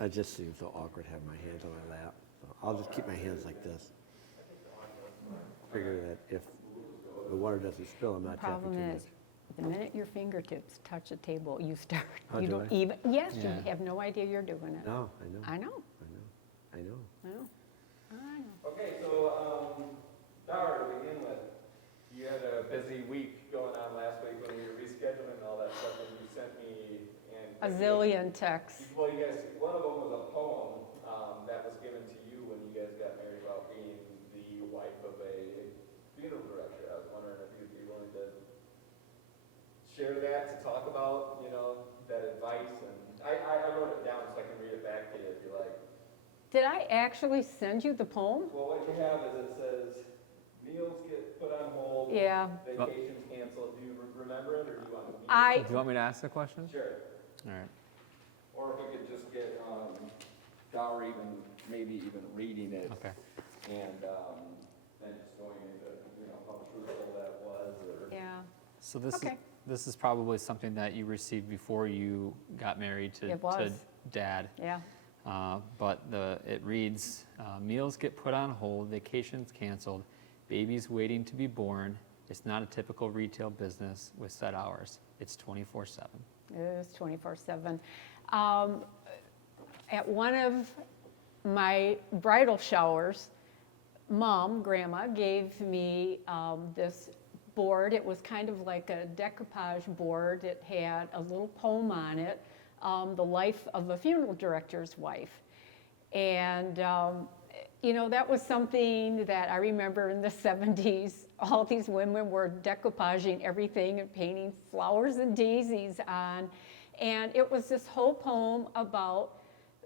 It just seems so awkward having my hands on my lap. So I'll just keep my hands like this. Figure that if the water doesn't spill, I'm not tapping Problem too is, much. the minute your fingertips touch the table, you start, Oh, you do don't I? even, yes, Yeah. you have no idea you're doing it. No, I know. I know, I know. I know, I know. Okay, so, Dara, to begin with, you had a busy week going on last week when we were rescheduling and all that stuff, and you sent me A zillion texts. Well, you guys, one of them was a poem that was given to you when you guys got married about being the wife of a funeral director. I was wondering if you'd be willing to share that, to talk about, that advice. And I wrote it down so I can read it back to you if you like. Did I actually send you the poem? Well, what you have is it says, meals get put on hold. Yeah. Vacations canceled. Do you remember it, or do you want me to? Do you want me to ask the question? Sure. All right. Or if we could just get Dower maybe even reading it. Okay. And just going into, how truthful that was, or. Yeah, So this Okay. this is probably something that you received before you got married to It was. Dad. yeah. But it reads, meals get put on hold, vacations canceled, babies waiting to be born. It's not a typical retail business with set hours. It's 24/7. It is 24/7. At one of my bridal showers, Grandma, gave me this board. It was kind of like a decoupage board. It had a little poem on it, The Life of a Funeral Director's Wife. And, that was something that I remember in the 70s. All these women were decoupaging everything and painting flowers and daisies on. And it was this whole poem about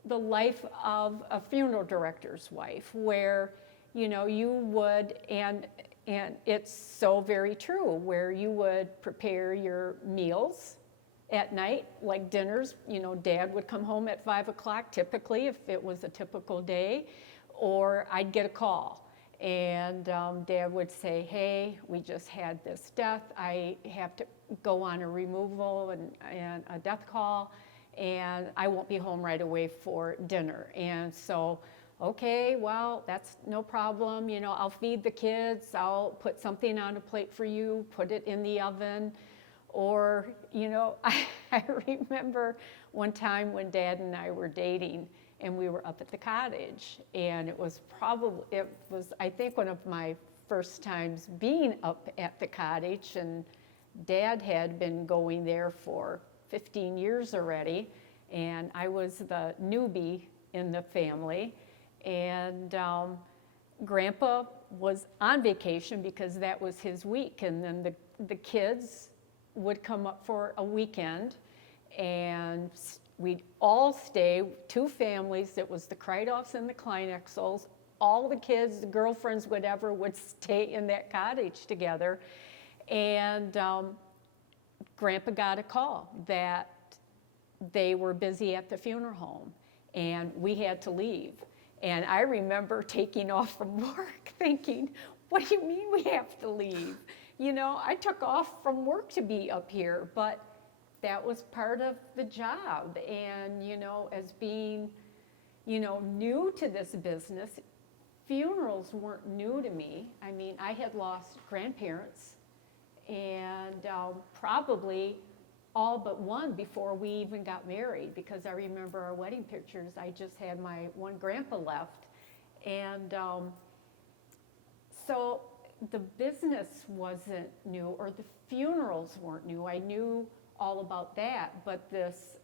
the life of a funeral director's wife, where, you would, and it's so very true, where you would prepare your meals at night, like dinners. Dad would come home at 5 o'clock, typically, if it was a typical day, or I'd get a call. And Dad would say, hey, we just had this death. I have to go on a removal and a death call, and I won't be home right away for dinner. And so, okay, well, that's no problem. I'll feed the kids. I'll put something on a plate for you, put it in the oven. Or, I remember one time when Dad and I were dating, and we were up at the cottage, and it was I think one of my first times being up at the cottage, and Dad had been going there for 15 years already, and I was the newbie in the family, and Grandpa was on vacation because that was his week, and then the kids would come up for a weekend, and we'd all stay, two families. It was the Kreidoffs and the Kleinheksels. All the kids, the girlfriends, whatever, would stay in that cottage together. And Grandpa got a call that they were busy at the funeral home, and we had to leave. And I remember taking off from work thinking, what do you mean we have to leave? I took off from work to be up here, but that was part of the job. And, as being, new to this business, funerals weren't new to me. I mean, I had lost grandparents, and probably all but one before we even got married, because I remember our wedding pictures. I just had my one grandpa left. And so the business wasn't new, or the funerals weren't new. I knew all about that, but this,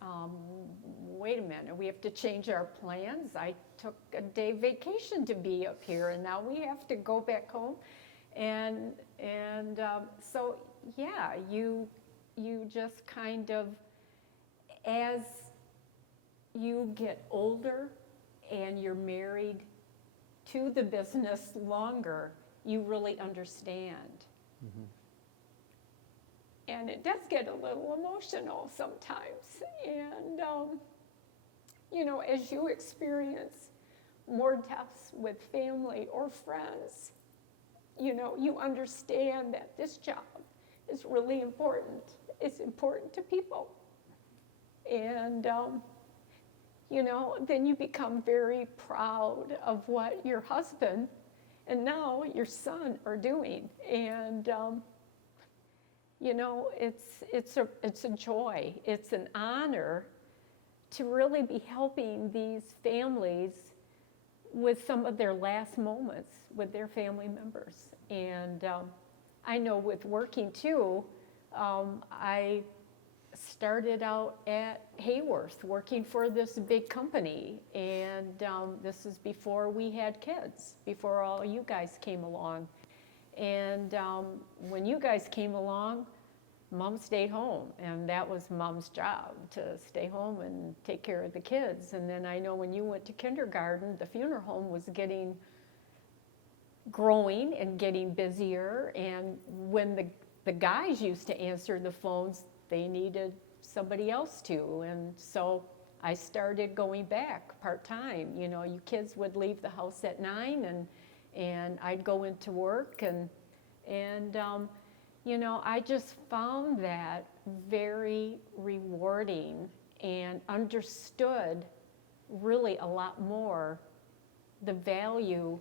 wait a minute, we have to change our plans. I took a day vacation to be up here, and now we have to go back home. And so, yeah, you just kind of, as you get older and you're married to the business longer, you really understand. Mm-hmm. And it does get a little emotional sometimes. And, as you experience more deaths with family or friends, you understand that this job is really important. It's important to people. And, you know, then you become very proud of what your husband and now your son are doing. And, you know, it's a joy, it's an honor to really be helping these families with some of their last moments with their family members. And I know with working too, I started out at Hayworth working for this big company, and this is before we had kids, before all you guys came along. And when you guys came along, Mom stayed home, and that was Mom's job, to stay home and take care of the kids. And then I know when you went to kindergarten, the funeral home was growing and getting busier, and when the guys used to answer the phones, they needed somebody else to. And so I started going back part-time. You know, you kids would leave the house at 9, and I'd go into work, and you know, I just found that very rewarding and understood really a lot more the value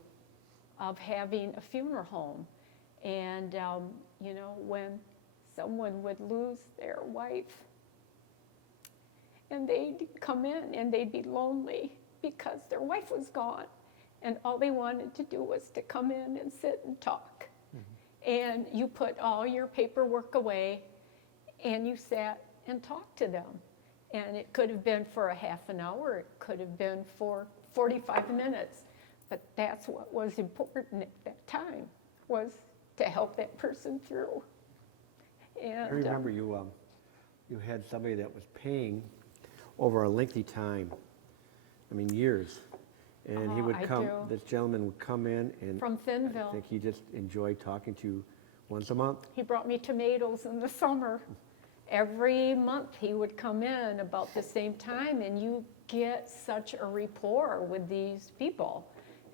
of having a funeral home. And, you know, when someone would lose their wife and they'd come in and they'd be lonely because their wife was gone, and all they wanted to do was to come in and sit and talk. And you put all your paperwork away and you sat and talked to them. And it could have been for a half an hour, it could have been for 45 minutes. But that's what was important at that time, was to help that person through. And I remember you had somebody that was paying over a lengthy time, I mean years. And he would I come, do. this gentleman would come in, and From I Thinville. think he just enjoyed talking to you once a month. He brought me tomatoes in the summer. Every month he would come in about the same time, and you get such a rapport with these people.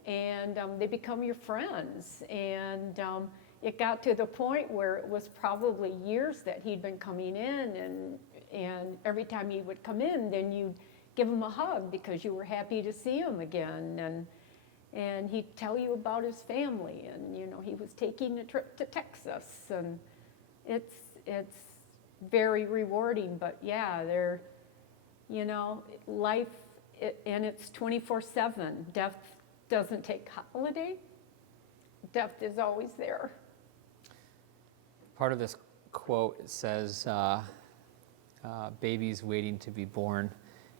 And they become your friends. And it got to the point where it was probably years that he'd been coming in, and every time he would come in, then you'd give him a hug because you were happy to see him again. And he'd tell you about his family, and you know, he was taking a trip to Texas, and it's very rewarding. But yeah, you know, life, and it's 24/7. Death doesn't take holiday. Death is always there. Part of this quote says, babies waiting to be born.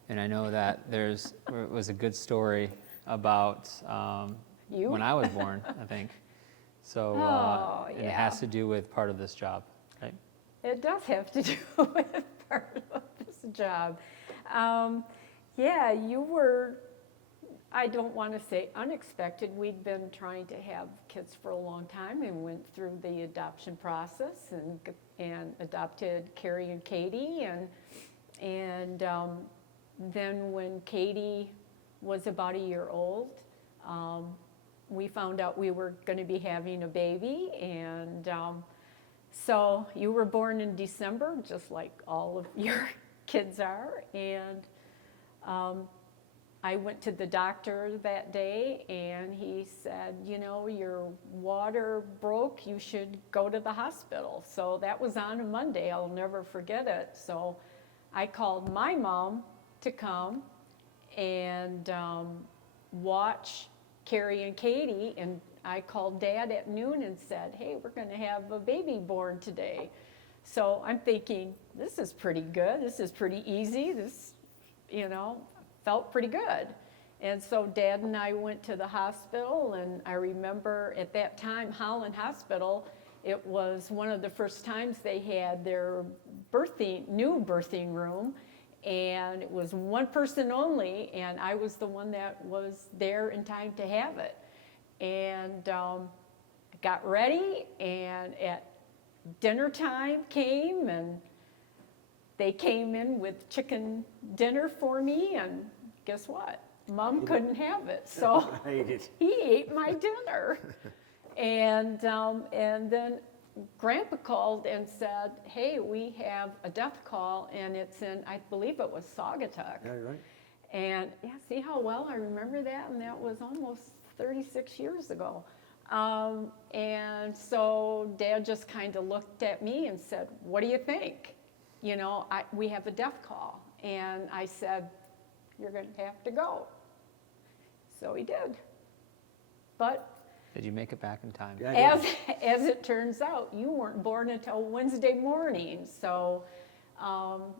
And I know that it was a good story about You? when I was born, I think. So and it has to do with part of this job, right? It does have to do with part of this job. Yeah, you were, I don't want to say unexpected. We'd been trying to have kids for a long time and went through the adoption process and adopted Carrie and Katie. And then when Katie was about a year old, we found out we were going to be having a baby. And so you were born in December, just like all of your kids are. And I went to the doctor that day, and he said, you know, your water broke, you should go to the hospital. So that was on a Monday, I'll never forget it. So I called my mom to come and watch Carrie and Katie, and I called Dad at noon and said, hey, we're going to have a baby born today. So I'm thinking, this is pretty good, this is pretty easy, this, you know, felt pretty good. And so Dad and I went to the hospital, and I remember at that time, Holland Hospital, it was one of the first times they had their new birthing room, and it was one person only, and I was the one that was there in time to have it. And got ready, and at dinner time came, and they came in with chicken dinner for me, and guess what? Mom couldn't have it, so he ate my dinner. And then Grandpa called and said, hey, we have a death call, and it's in, I believe it was Saugatuck. Yeah, you're right. And yeah, see how well I remember that? And that was almost 36 years ago. And so Dad just kind of looked at me and said, what do you think? You know, we have a death call. And I said, you're going to have to go. So he did. But Did you make it back in time? Yeah, I did. as it turns out, you weren't born until Wednesday morning. So,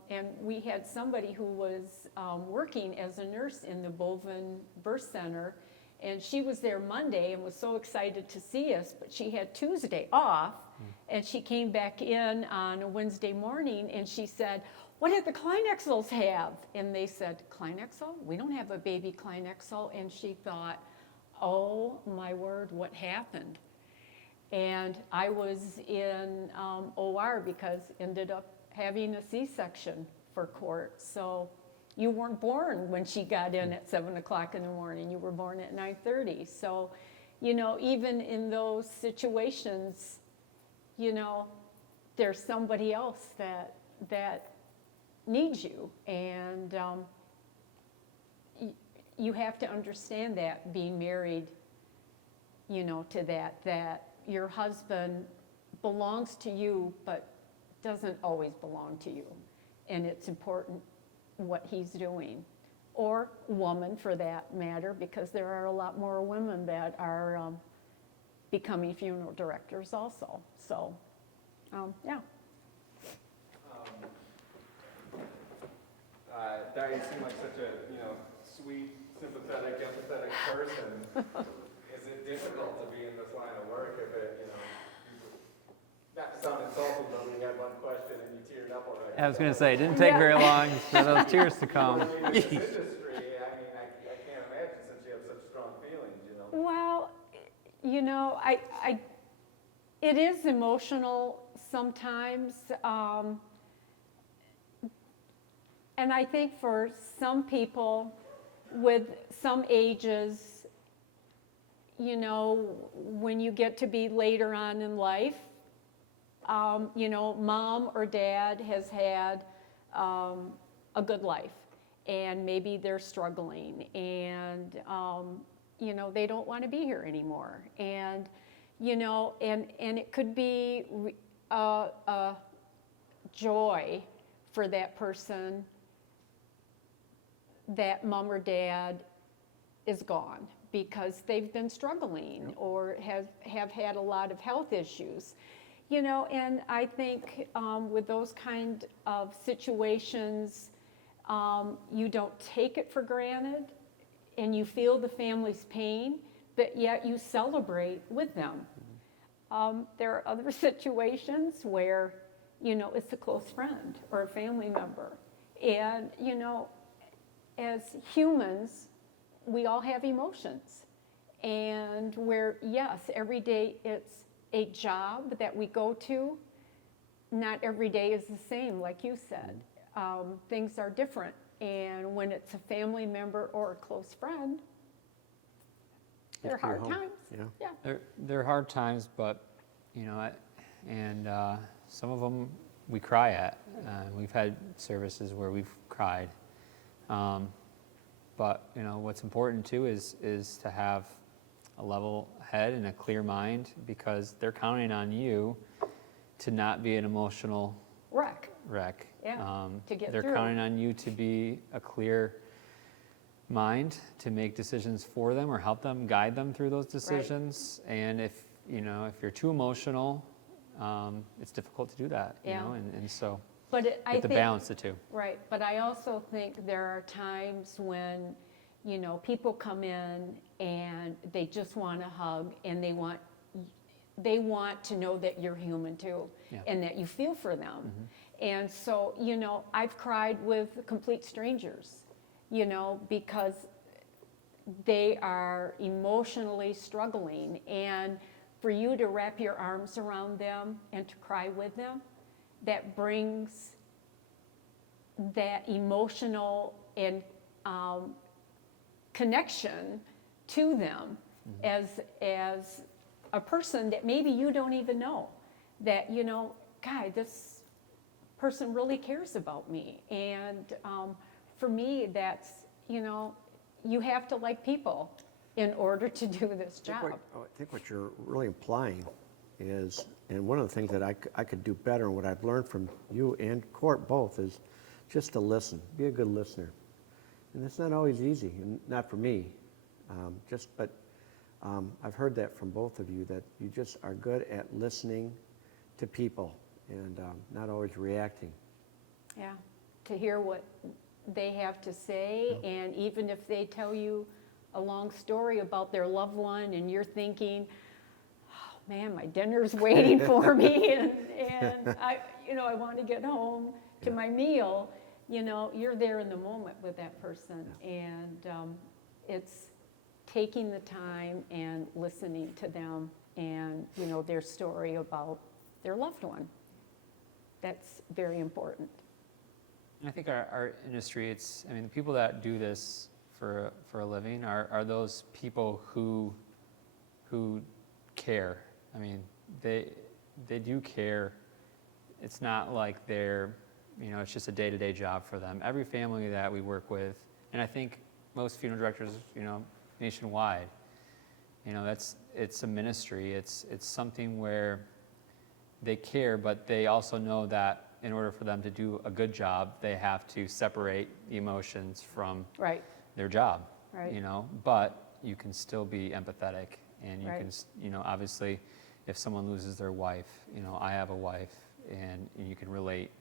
and we had somebody who was working as a nurse in the Bovin Birth Center, and she was there Monday and was so excited to see us, but she had Tuesday off, and she came back in on a Wednesday morning, and she said, what did the Kleinheksels have? And they said, Kleinheksel? We don't have a baby Kleinheksel. And she thought, oh my word, what happened? And I was in OR because ended up having a C-section for Cort. So you weren't born when she got in at 7 o'clock in the morning. You were born at 9:30. So, you know, even in those situations, you know, there's somebody else that needs you. And you have to understand that being married, you know, to that your husband belongs to you, but doesn't always belong to you. And it's important what he's doing. Or woman, for that matter, because there are a lot more women that are becoming funeral directors also. So, yeah. Diane seemed like such a, you know, sweet, sympathetic, empathetic person. Is it difficult to be in this line of work if it, you know, not to sound insulting, but we had one question and you teared up already. I was going to say, it didn't take very long for those tears to come. In this industry, I mean, I can't imagine since you have such strong feelings, you know. Well, you know, it is emotional sometimes. And I think for some people with some ages, you know, when you get to be later on in life, you know, mom or dad has had a good life, and maybe they're struggling, and, you know, they don't want to be here anymore. And, you know, and it could be a joy for that person that mom or dad is gone because they've been struggling or have had a lot of health issues. You know, and I think with those kind of situations, you don't take it for granted and you feel the family's pain, but yet you celebrate with them. There are other situations where, you know, it's a close friend or a family member. And, you know, as humans, we all have emotions. And where, yes, every day it's a job that we go to, not every day is the same, like you said. Things are different. And when it's a family member or a close friend, they're hard times. Yeah. They're hard times, but, you know, some of them we cry at. We've had services where we've cried. But, you know, what's important too is to have a level head and a clear mind, because they're counting on you to not be an emotional wreck. Yeah, to get they're through. counting on you to be a clear mind to make decisions for them or help them, guide them through those decisions. Right. And if you're too emotional, it's difficult to do that. Yeah. You know, and so but you have to balance the two. Right, but I also think there are times when, you know, people come in and they just want a hug and they want to know that you're human too, Yeah. and that you feel for them. And so, you know, I've cried with complete strangers, you know, because they are emotionally struggling, and for you to wrap your arms around them and to cry with them, that brings that emotional and connection to them as a person that maybe you don't even know. that, God, this person really cares about me. And for me, that's, you have to like people in order to do this job. I think what you're really implying is, and one of the things that I could do better, and what I've learned from you and Cort both, is just to listen, be a good listener. And it's not always easy, and not for me, but I've heard that from both of you, that you just are good at listening to people and not always reacting. Yeah, to hear what they have to say, and even if they tell you a long story about their loved one and you're thinking, oh man, my dinner's waiting for me, and I want to get home to my meal, you're there in the moment with that person. And it's taking the time and listening to them and, their story about their loved one. That's very important. And I think our industry, the people that do this for a living are those people who care. I mean, they do care. It's not like they're, it's just a day-to-day job for them. Every family that we work with, and I think most funeral directors, nationwide, it's a ministry. It's something where they care, but they also know that in order for them to do a good job, they have to separate the emotions from their job. Right. But you can still be empathetic, and you Right. can, obviously, if someone loses their wife, I have a wife, and you can relate.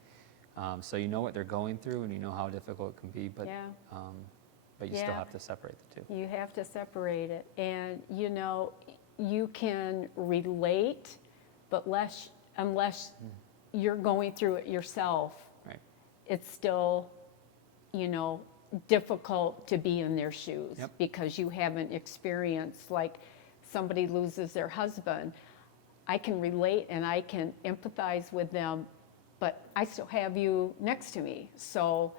So you know what they're going through, and you know how difficult it can be, but Yeah. But you still Yeah. have to separate the two. You have to separate it. And, you can relate, but unless you're going through it yourself, Right. it's still, difficult to be in their shoes. Yep. Because you haven't experienced, like somebody loses their husband. I can relate and I can empathize with them, but I still have you next to me. So,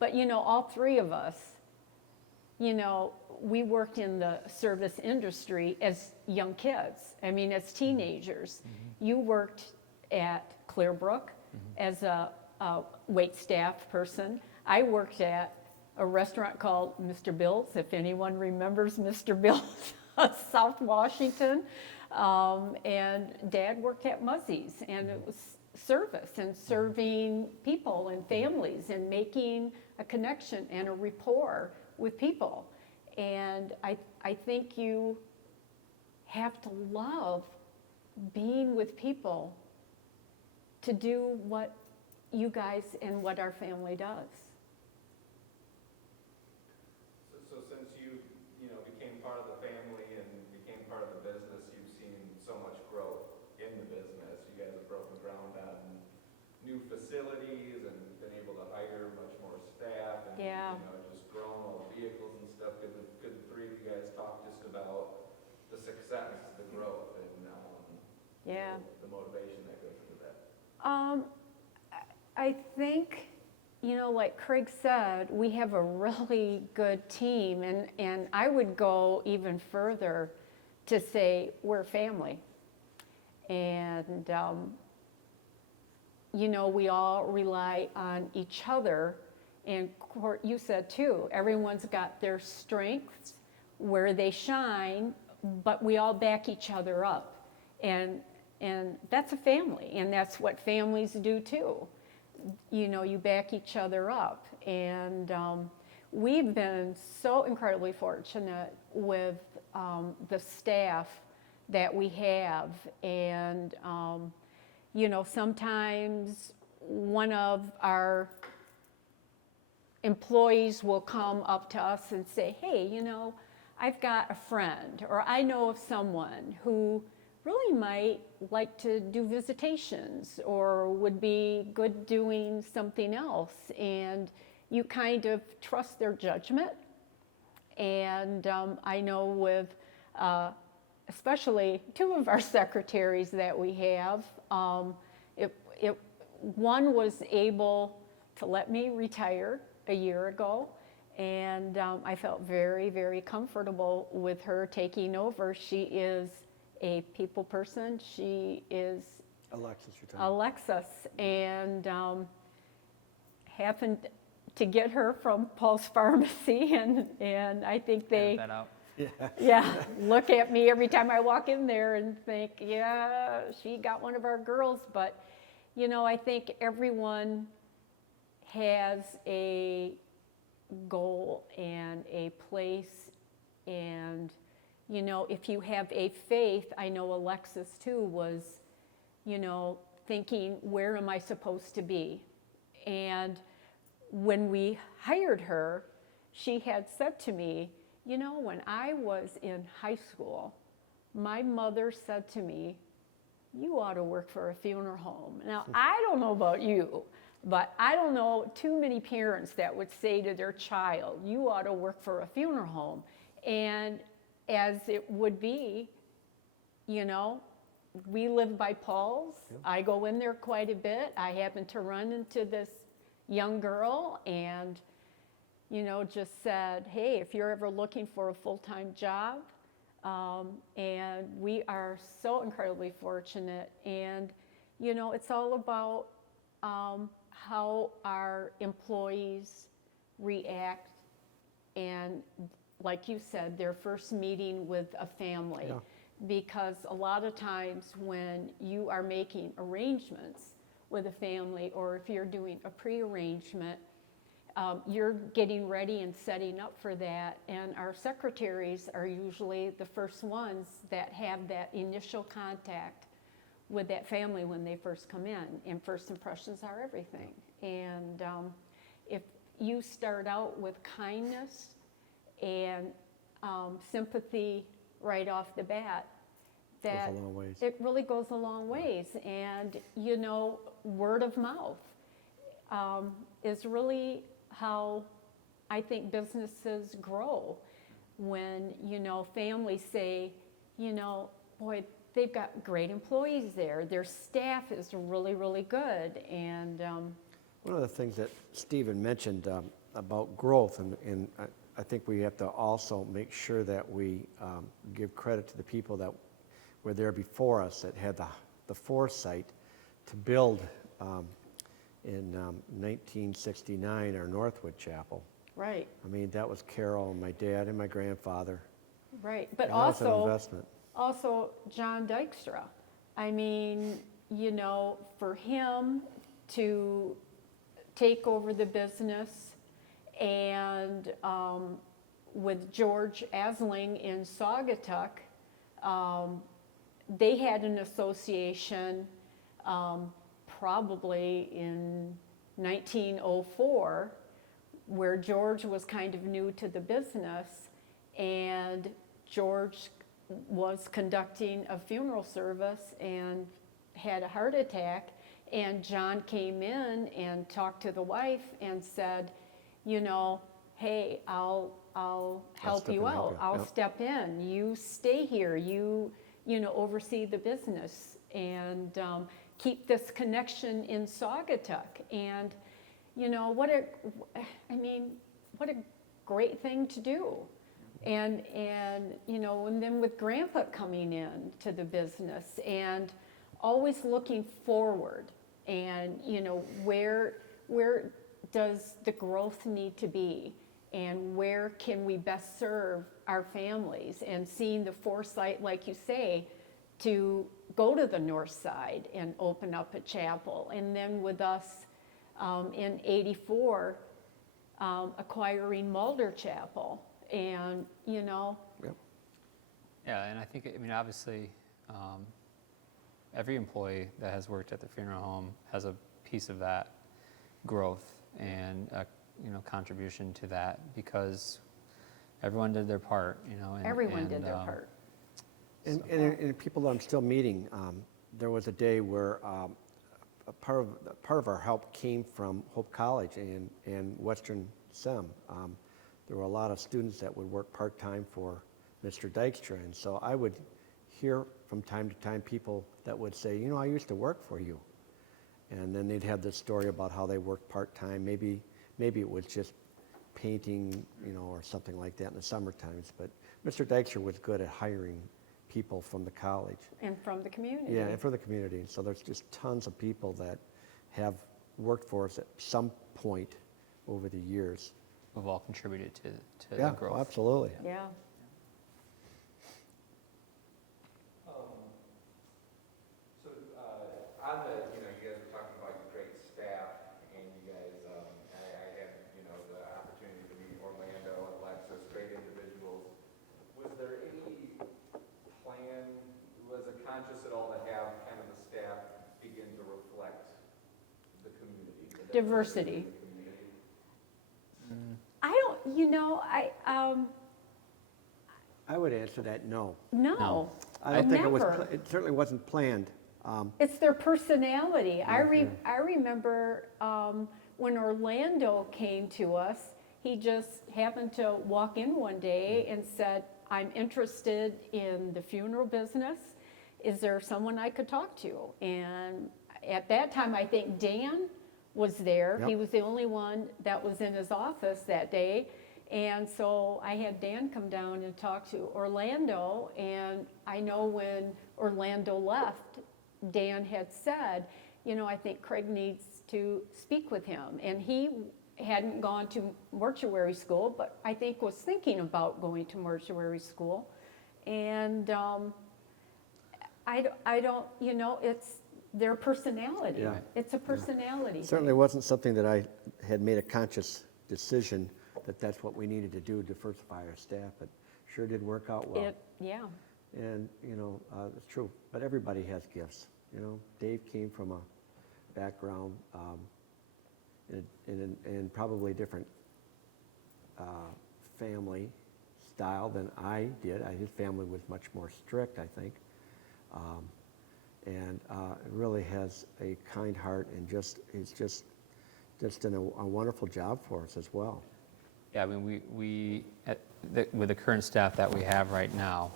but all three of us, we worked in the service industry as young kids. I mean, as teenagers. Mm-hmm. You worked at Clearbrook as a wait staff person. I worked at a restaurant called Mr. Bill's, if anyone remembers Mr. Bill's, South Washington. And Dad worked at Muzzy's, and it was service and serving people and families and making a connection and a rapport with people. And I think you have to love being with people to do what you guys and what our family does. So since you became part of the family and became part of the business, you've seen so much growth in the business. You guys have broken ground on new facilities and been able to hire much more staff and Yeah. just grown all the vehicles and stuff. Could the three of you guys talk just about the success, the growth, and Yeah. the motivation that goes into that? I think, like Craig said, we have a really good team, and I would go even further to say we're family. And, we all rely on each other. And Cort, you said too, everyone's got their strengths where they shine, but we all back each other up. And that's a family, and that's what families do too. You back each other up. And we've been so incredibly fortunate with the staff that we have. And, sometimes one of our employees will come up to us and say, hey, I've got a friend, or I know of someone who really might like to do visitations or would be good doing something else. And you kind of trust their judgment. And I know with especially two of our secretaries that we have, one was able to let me retire a year ago. And I felt very, very comfortable with her taking over. She is a people person. She is Alexis, you're talking. Alexis, and happened to get her from Paul's Pharmacy, and I think they, Edit that out. yeah, look at me every time I walk in there and think, yeah, she got one of our girls. But, you know, I think everyone has a goal and a place, and, you know, if you have a faith, I know Alexis too was, you know, thinking, where am I supposed to be? And when we hired her, she had said to me, you know, when I was in high school, my mother said to me, you ought to work for a funeral home. Now, I don't know about you, but I don't know too many parents that would say to their child, you ought to work for a funeral home. And as it would be, you know, we live by Paul's. Yep. I go in there quite a bit. I happen to run into this young girl and, you know, just said, hey, if you're ever looking for a full-time job, and we are so incredibly fortunate. And, you know, it's all about how our employees react, and like you said, their first meeting with a family. Yeah. Because a lot of times when you are making arrangements with a family, or if you're doing a pre-arrangement, you're getting ready and setting up for that, and our secretaries are usually the first ones that have that initial contact with that family when they first come in, and first impressions are everything. And if you start out with kindness and sympathy right off the bat, that Goes a long ways. it really goes a long ways. And, you know, word of mouth is really how I think businesses grow. When, you know, families say, you know, boy, they've got great employees there. Their staff is really, really good. And One of the things that Stephen mentioned about growth, and I think we have to also make sure that we give credit to the people that were there before us, that had the foresight to build in 1969 our Northwood Chapel. right, I mean, that was Carol and my dad and my grandfather. right. But And that was an also, investment. also John Dykstra. I mean, you know, for him to take over the business, and with George Asling in Saugatuck, they had an association probably in 1904, where George was kind of new to the business, and George was conducting a funeral service and had a heart attack, and John came in and talked to the wife and said, you know, hey, I'll help step you in, help out. you. I'll Yep. step in. You stay here. You know, oversee the business, and keep this connection in Saugatuck. And, you know, what a great thing to do. And you know, and then with Grandpa coming in to the business, and always looking forward, and, you know, where does the growth need to be, and where can we best serve our families, and seeing the foresight, like you say, to go to the north side and open up a chapel. And then with us in '84, acquiring Mulder Chapel. And, you know, Yep. Yeah, and I think, I mean, obviously, every employee that has worked at the funeral home has a piece of that growth and a, you know, contribution to that, because everyone did their part, you know. everyone did their part. And people that I'm still meeting, there was a day where a part of our help came from Hope College and Western SEM. There were a lot of students that would work part-time for Mr. Dykstra, and so I would hear from time to time people that would say, you know, I used to work for you. And then they'd have this story about how they worked part-time. Maybe it was just painting, you know, or something like that in the summer times. But Mr. Dykstra was good at hiring people from the college. And from the community. Yeah, and for the community. So there's just tons of people that have worked for us at some point over the years. We've all contributed to the Yeah, growth. oh, absolutely. Yeah. So, on the, you guys were talking about your great staff, and you guys, I had, the opportunity to meet Orlando and Alexis, great individuals. Was there any plan, was it conscious at all to have kind of the staff begin to reflect the community? the Diversity. of the community? I don't, I would answer that no. no. I don't think it was, Never. it certainly wasn't planned. It's their personality. I remember when Orlando came to us, he just happened to walk in one day and said, I'm interested in the funeral business. Is there someone I could talk to? And at that time, I think Dan was there. He Yep. was the only one that was in his office that day. And so I had Dan come down and talk to Orlando. And I know when Orlando left, Dan had said, I think Craig needs to speak with him. And he hadn't gone to mortuary school, but I think was thinking about going to mortuary school. And I don't, it's their personality. Yeah. It's a personality. It certainly wasn't something that I had made a conscious decision that that's what we needed to do, diversify our staff, but sure did work out well. Yeah. And, it's true, but everybody has gifts, Dave came from a background in probably a different family style than I did. His family was much more strict, I think. And really has a kind heart and he's just done a wonderful job for us as well. Yeah, I mean, with the current staff that we have right now,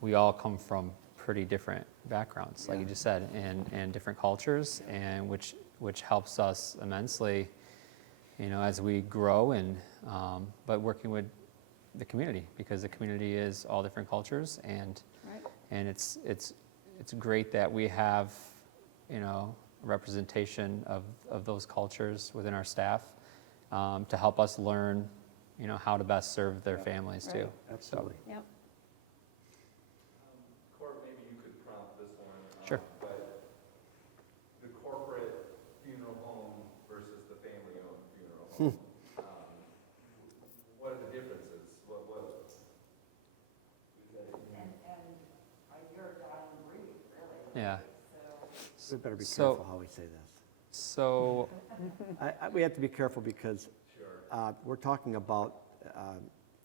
we all come from pretty different backgrounds, like you just said, and different cultures, and which helps us immensely, as we grow but working with the community, because the community is all different cultures, and it's great that we have, representation of those cultures within our staff, to help us learn, how to best serve their families too. Absolutely. Yep. Cort, maybe you could prompt this one. Sure. But the corporate funeral home versus the family-owned funeral home, what are the differences? What? You're a dying breed, really. Yeah. We better be So- careful how we say this. So, We have to be careful because we're talking about,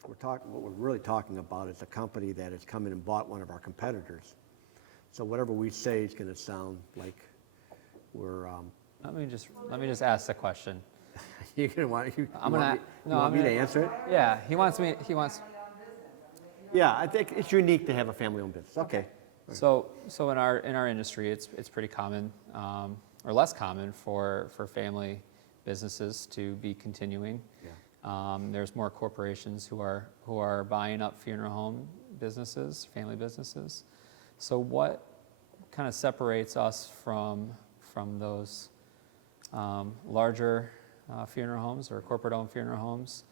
what we're really talking about is a company that has come in and bought one of our competitors. So whatever we say is going to sound like we're, let me just ask the question. you're going to want, you I'm want gonna- me to answer it? Yeah, he wants. Yeah, I think it's unique to have a family-owned business. Okay. So in our industry, it's pretty common, or less common for family businesses to be continuing. Yeah. There's more corporations who are buying up funeral home businesses, family businesses. So what kind of separates us from those larger funeral homes or corporate-owned funeral homes?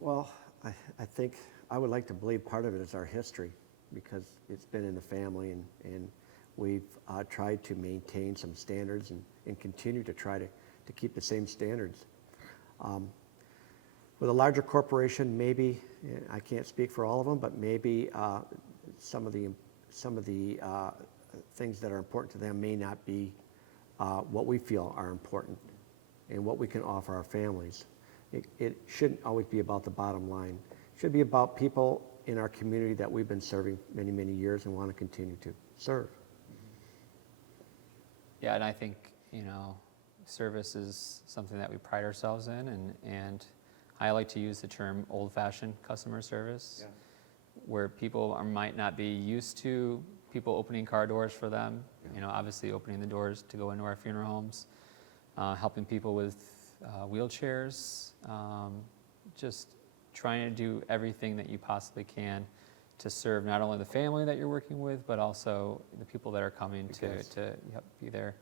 Well, I think, I would like to believe part of it is our history, because it's been in the family, and we've tried to maintain some standards and continue to try to keep the same standards. With a larger corporation, maybe, I can't speak for all of them, but maybe some of the things that are important to them may not be what we feel are important and what we can offer our families. It shouldn't always be about the bottom line. It should be about people in our community that we've been serving many, many years and want to continue to serve. Yeah, and I think, service is something that we pride ourselves in, and I like to use the term old-fashioned customer service, where people might not be used to people opening car doors for them, obviously opening the doors to go into our funeral homes, helping people with wheelchairs, just trying to do everything that you possibly can to serve not only the family that you're working with, but also the people that are coming Yes. to be there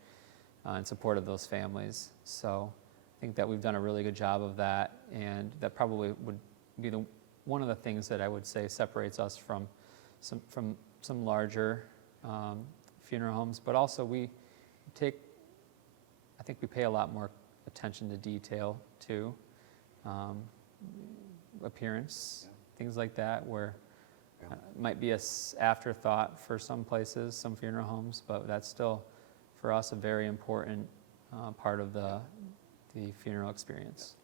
in support of those families. So I think that we've done a really good job of that, and that probably would be one of the things that I would say separates us from some larger funeral homes. But also I think we pay a lot more attention to detail too, appearance, things like that, where it might be a afterthought for some places, some funeral homes, but that's still, for us, a very important part of the funeral experience.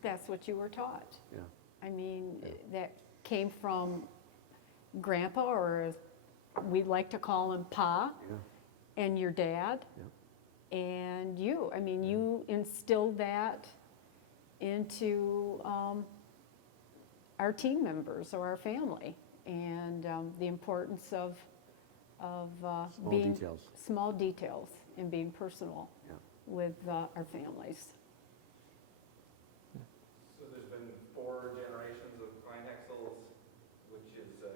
That's what you were taught. Yeah. I mean, that came from Grandpa, or as we'd like to call him, Pa, Yeah. and your dad, and you. I mean, you instilled that into our team members or our family, and the importance of being details. small details and being personal Yeah. with our families. So there's been 4 generations of Kleinheksels, which is a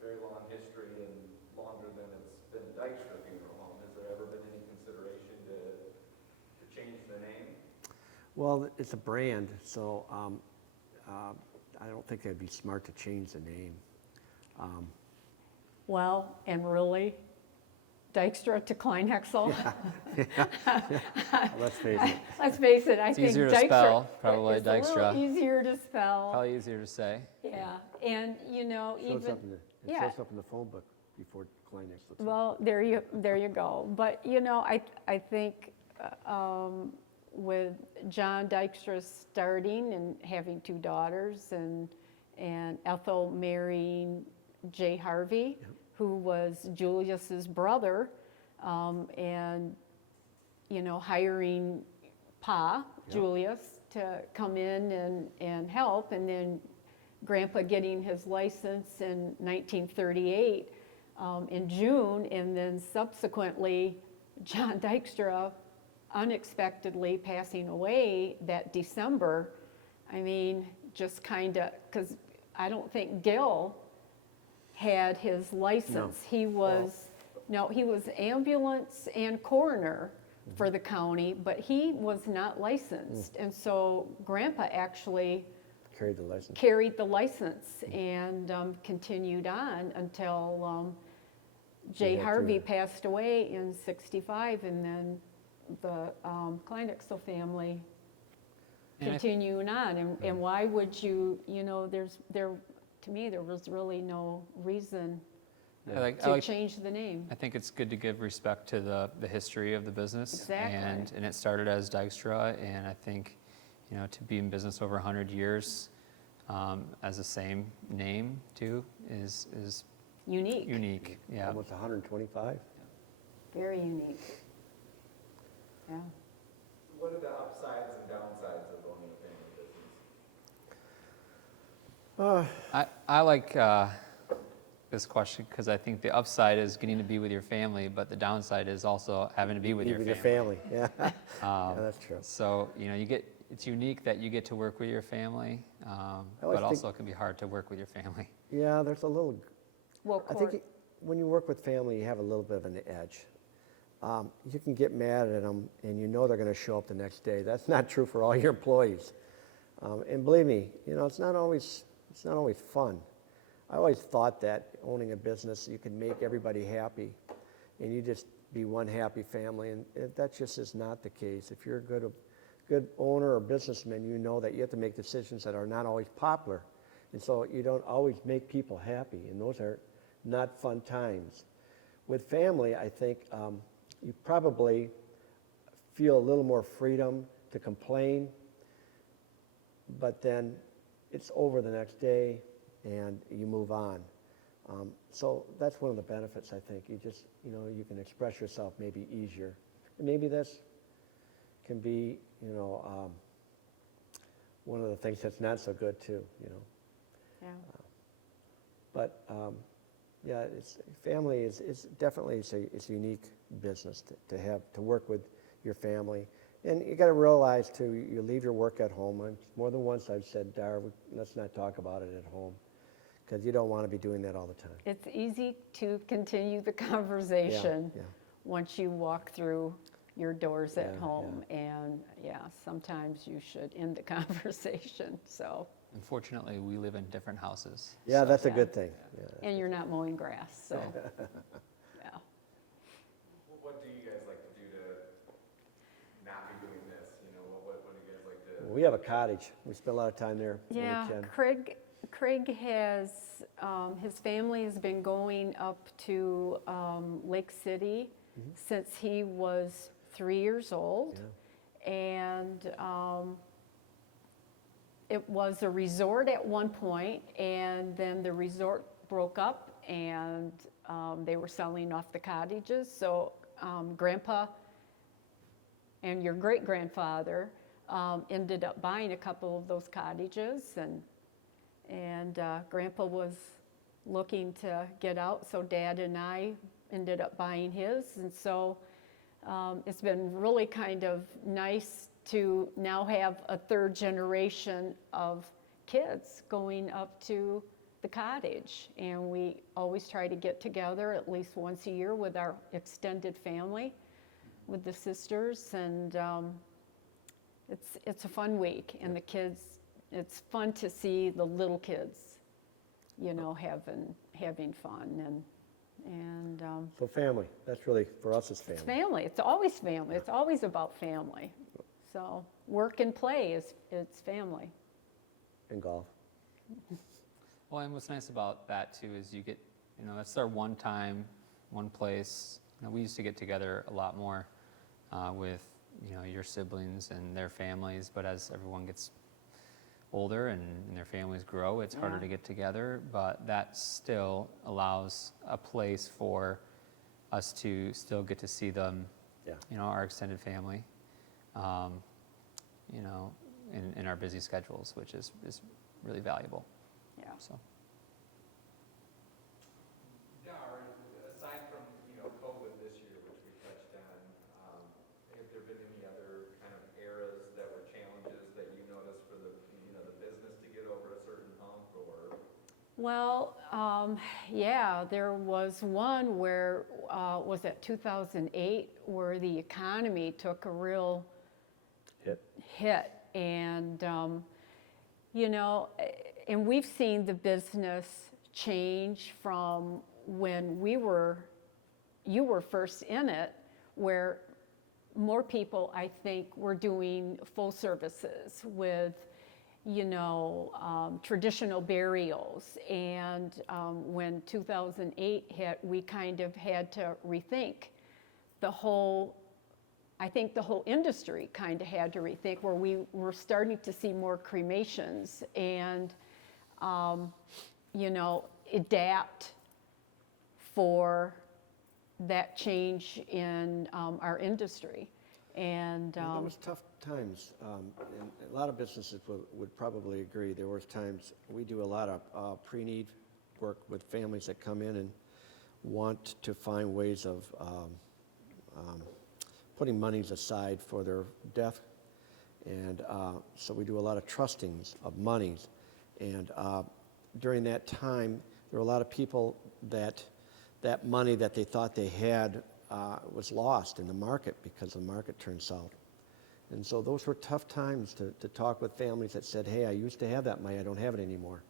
very long history and longer than it's been a Dykstra funeral home. Has there ever been any consideration to change the name? Well, it's a brand, so I don't think it'd be smart to change the name. Well, and really, Dykstra to Kleinheksel? Let's face it. Let's face it, I It's think easier Dykstra. to spell, probably, It's a little Dykstra. easier to spell, Probably easier to say. yeah, and Shows even, up in the, it yeah. shows up in the phone book before Kleinheksel. well, there you go. But, I think with John Dykstra starting and having 2 daughters, and Ethel marrying Jay Harvey, who was Julius's brother, and, hiring Pa, Julius, to come in and help, and then Grandpa getting his license in 1938 in June, and then subsequently John Dykstra unexpectedly passing away that December. I mean, just kind of, because I don't think Gil had his license. He was, he was ambulance and coroner for the county, but he was not licensed. And so Grandpa actually Carried the license. carried the license and continued on until Jay Yeah, Harvey true. passed away in '65, and then the Kleinheksel family And I- continuing on. And why would you, to me, there was really no reason to change the name. I think it's good to give respect to the history of the business. Exactly. And it started as Dykstra, and I think, to be in business over 100 years as the same name too is Unique, unique. Yeah. Almost 125. very unique. Yeah. What are the upsides and downsides of owning a family business? I like this question because I think the upside is getting to be with your family, but the downside is also having to be with your family. Yeah. Yeah, that's true. So, it's unique that you get to work with your family, always but also it can be hard to work with your family. Yeah, there's a little, Well, I think when you work with family, you have a little bit of an edge. You can get mad at them, and they're going to show up the next day. That's not true for all your employees. And believe me, it's not always fun. I always thought that owning a business, you can make everybody happy, and you just be one happy family. And that just is not the case. If you're a good owner or businessman, you know that you have to make decisions that are not always popular, and so you don't always make people happy, and those are not fun times. With family, I think you probably feel a little more freedom to complain, but then it's over the next day and you move on. So that's one of the benefits, I think. You just, you can express yourself maybe easier. And maybe this can be, one of the things that's not so good too, yeah. But yeah, family is definitely it's a unique business to work with your family, and you got to realize too. You leave your work at home. And more than once I've said, Dar, let's not talk about it at home, because you don't want to be doing that all the time. It's easy to continue the conversation Yeah. once you walk through your doors at Yeah, home. And yeah, sometimes you should end the conversation, so. Unfortunately, we live in different houses. Yeah, that's a Yeah. good thing. Yeah. And you're not mowing grass, so, yeah. What do you guys like to do to not be doing this? You know, what do you guys like to? We have a cottage. We spend a lot of time there when we Yeah, can. Craig has, his family has been going up to Lake City since he was 3 years old. Yeah. And it was a resort at one point, and then the resort broke up, and they were selling off the cottages. So Grandpa and your great-grandfather ended up buying a couple of those cottages, and Grandpa was looking to get out, so Dad and I ended up buying his. And so it's been really kind of nice to now have a third generation of kids going up to the cottage. And we always try to get together at least once a year with our extended family, with the sisters, and it's a fun week. And the kids, it's fun to see the little kids, you know, having fun, and So family, that's really, for us, it's it's family. family. It's always family. It's always about family. So work and play it's family. And golf. Well, and what's nice about that too is you get, you know, that's our one time, one place. You know, we used to get together a lot more with, you know, your siblings and their families, but as everyone gets older and their families grow, it's harder Yeah. to get together, but that still allows a place for us to still get to see them, Yeah. you know, our extended family, you know, in our busy schedules, which is really valuable. Yeah. So. Dar, aside from, you know, COVID this year, which we touched on, have there been any other kind of eras that were challenges that you noticed for the, you know, the business to get over a certain hump, or? Well, yeah, there was one where, was it 2008, where the economy took a real hit. And, you know, and we've seen the business change from when you were first in it, where more people, I think, were doing full services with, you know, traditional burials. And when 2008 hit, we kind of had to rethink the whole, I think the whole industry kind of had to rethink, where we were starting to see more cremations and, you know, adapt for that change in our industry. And There was tough times, and a lot of businesses would probably agree. There was times, we do a lot of pre-need work with families that come in and want to find ways of putting monies aside for their death. And so we do a lot of trustings of monies. And during that time, there were a lot of people that money that they thought they had was lost in the market because the market turned south. And so those were tough times to talk with families that said, hey, I used to have that money, I don't have it anymore.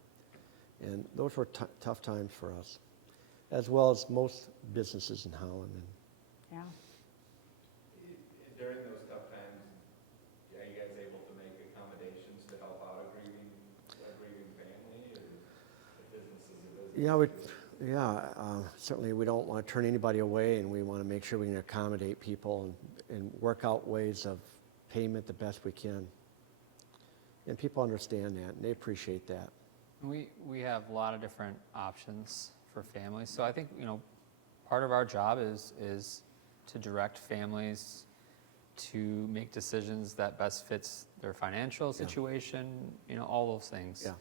And those were tough times for us, as well as most businesses in Holland. yeah. During those tough times, are you guys able to make accommodations to help out a grieving family, or the business is a business? Certainly we don't want to turn anybody away, and we want to make sure we can accommodate people and work out ways of payment the best we can. And people understand that, and they appreciate that. We have a lot of different options for families. So I think, you know, part of our job is to direct families to make decisions that best fits their financial situation, you know, all those things. Yeah.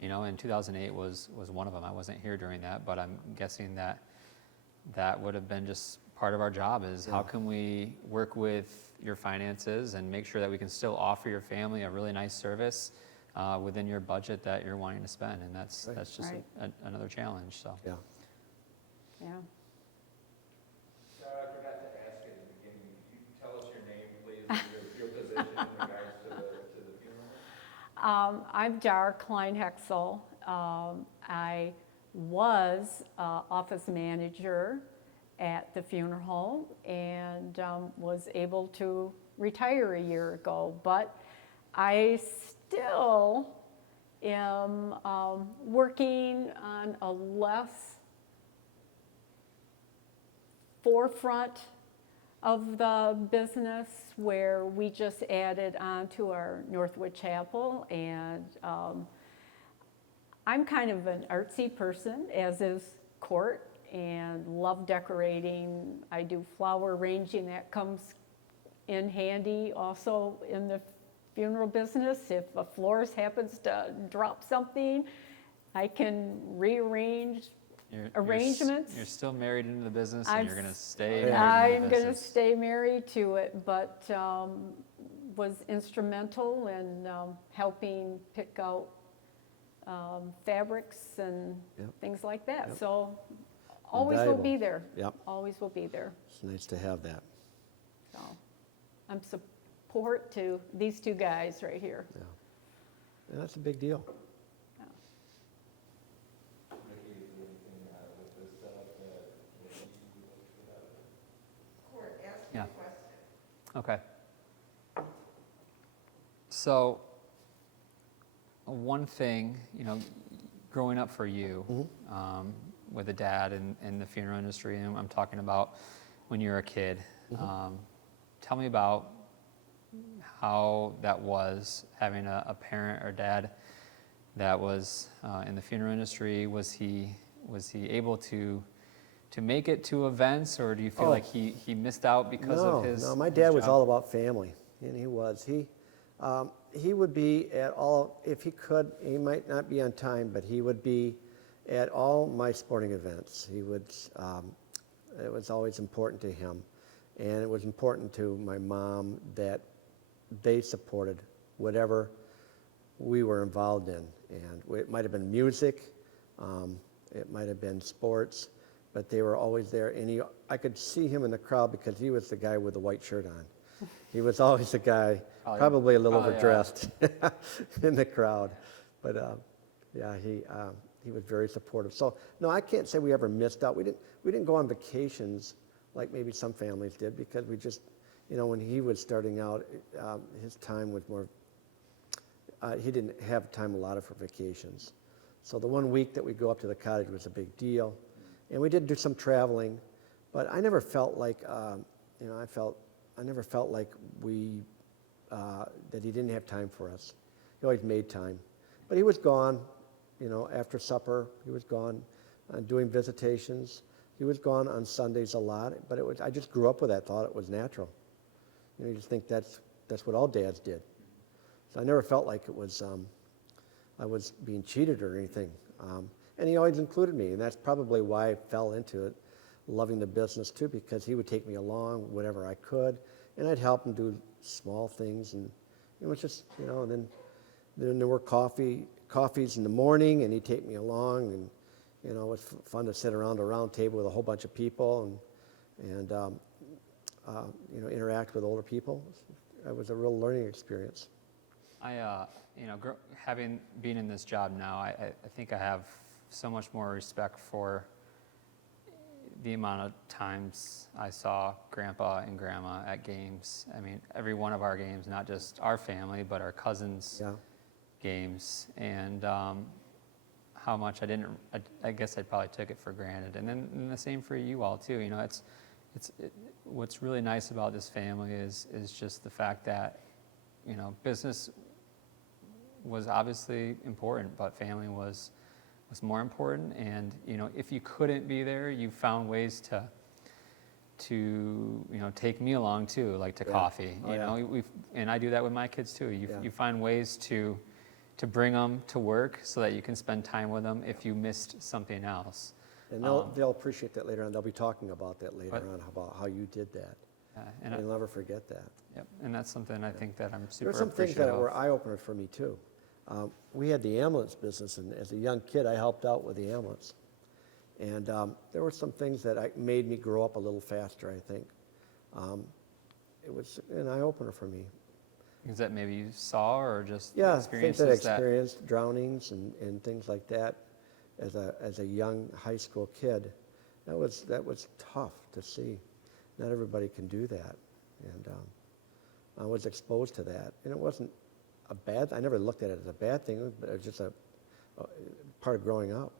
You know, and 2008 was one of them. I wasn't here during that, but I'm guessing that would have been just part of our job is how can we work with your finances and make sure that we can still offer your family a really nice service within your budget that you're wanting to spend, and that's Right. just Right. another challenge. So Yeah. Yeah. Sarah, I forgot to ask at the beginning, you tell us your name, please, and your position in regards to the funeral? I'm Dar Kleinheksel. I was office manager at the funeral home and was able to retire a year ago, but I still am working on a less forefront of the business, where we just added on to our Northwood Chapel, and I'm kind of an artsy person, as is Cort, and love decorating. I do flower arranging, that comes in handy also in the funeral business. If a florist happens to drop something, I can rearrange arrangements. You're still married into the business, I'm and you're going to stay Yeah. married into I'm the going to business. stay married to it, but was instrumental in helping pick out fabrics and Yep. things like that. Yep. So always will be Invaluable. there. Yep. Always will be there. It's nice to have that. So I'm support to these two guys right here. Yeah. And that's a big deal. Ricky, is there anything with this setup that you would like to get out of it? Cort, ask Yeah. me a question. Okay. So, one thing, growing up for you, with a dad in the funeral industry, and I'm talking about when you were a kid, tell me about how that was, having a parent or dad that was in the funeral industry. Was he able to make it to events, or do you feel Oh. like he missed out because of his? No, my his dad was job? all about family, and he was. He would be at all, if he could, he might not be on time, but he would be at all my sporting events. He would, it was always important to him, and it was important to my mom that they supported whatever we were involved in. And it might have been music, it might have been sports, but they were always there. And I could see him in the crowd because he was the guy with the white shirt on. He was always the guy, probably a little probably, overdressed in the crowd. But yeah, he was very supportive. So no, I can't say we ever missed out. We didn't go on vacations like maybe some families did, because we just, when he was starting out, his time was more, he didn't have time allotted for vacations. So the 1 week that we go up to the cottage was a big deal. And we did do some traveling, but I never felt like, I never felt like that he didn't have time for us. He always made time. But he was gone, after supper. He was gone doing visitations. He was gone on Sundays a lot, but I just grew up with that, thought it was natural. You just think that's what all dads did. So I never felt like it was, I was being cheated or anything. And he always included me, and that's probably why I fell into it, loving the business too, because he would take me along whatever I could, and I'd help him do small things, and it was just, and then there were coffees in the morning, and he'd take me along, and it was fun to sit around a round table with a whole bunch of people and interact with older people. It was a real learning experience. I, having been in this job now, I think I have so much more respect for the amount of times I saw Grandpa and Grandma at games. I mean, every one of our games, not just our family, but our cousins' Yeah. games, and how much I guess I probably took it for granted. And then the same for you all too. What's really nice about this family is just the fact that, business was obviously important, but family was more important. And if you couldn't be there, you found ways to take me along too, like to Yeah. coffee. Oh, yeah. And I do that with my kids too. Yeah. You find ways to bring them to work so that you can spend time with them if you missed something else. And they'll appreciate that later on. They'll be talking about that later But- on, about how you did that. And They'll never forget that. Yep, and that's something I think that I'm There super were some things appreciative that were of. eye-openers for me too. we had the ambulance business, and as a young kid, I helped out with the ambulance. And there were some things that made me grow up a little faster, I think. It was an eye-opener for me. Things that maybe you saw or just Yeah, things that I experiences that? experienced, drownings and things like that as a young high school kid. That was tough to see. Not everybody can do that. And I was exposed to that. And it wasn't a bad, I never looked at it as a bad thing, but it was just a part of growing up.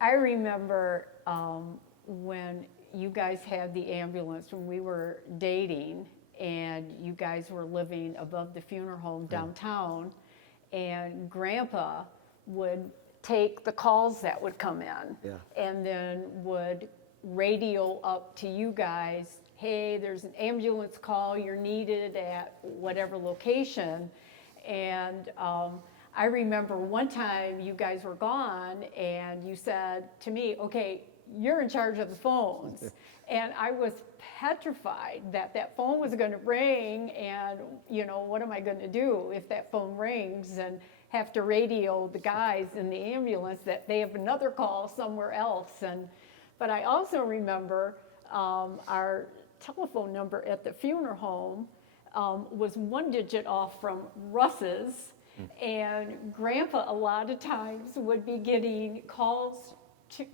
I remember when you guys had the ambulance, when we were dating, and you guys were living above the funeral home downtown, and Grandpa would take the calls that would come in, Yeah. and then would radio up to you guys, hey, there's an ambulance call, you're needed at whatever location. And I remember one time you guys were gone and you said to me, okay, you're in charge of the phones. And I was petrified that that phone was going to ring, and what am I going to do if that phone rings, and have to radio the guys in the ambulance that they have another call somewhere else. But I also remember our telephone number at the funeral home was one digit off from Russ's, and Grandpa a lot of times would be getting calls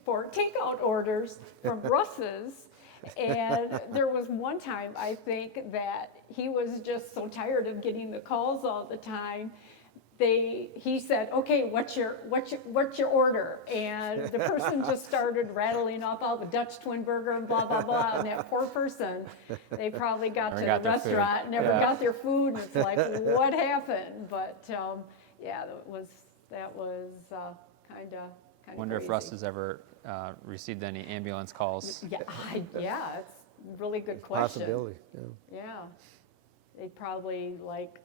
for takeout orders from Russ's. And there was one time, I think, that he was just so tired of getting the calls all the time. He said, okay, what's your order? And the person just started rattling off all the Dutch twin burger and blah, blah, blah. And that poor person, they probably got to the restaurant, never got their food. And it's like, what happened? But yeah, that was kind of Wonder crazy. if Russ has ever received any ambulance calls. Yeah, it's a really good question. Possibility, yeah. Yeah, they probably like,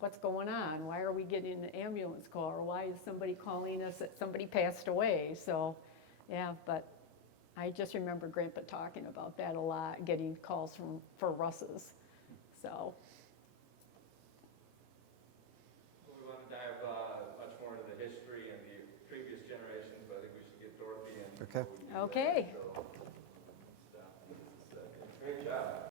what's going on? Why are we getting an ambulance call? Or why is somebody calling us that somebody passed away? So, yeah, but I just remember Grandpa talking about that a lot, getting calls for Russ's. So, We want to dive much more into the history and the previous generations, but I think we should get Dorothy in. Okay. okay. Great job.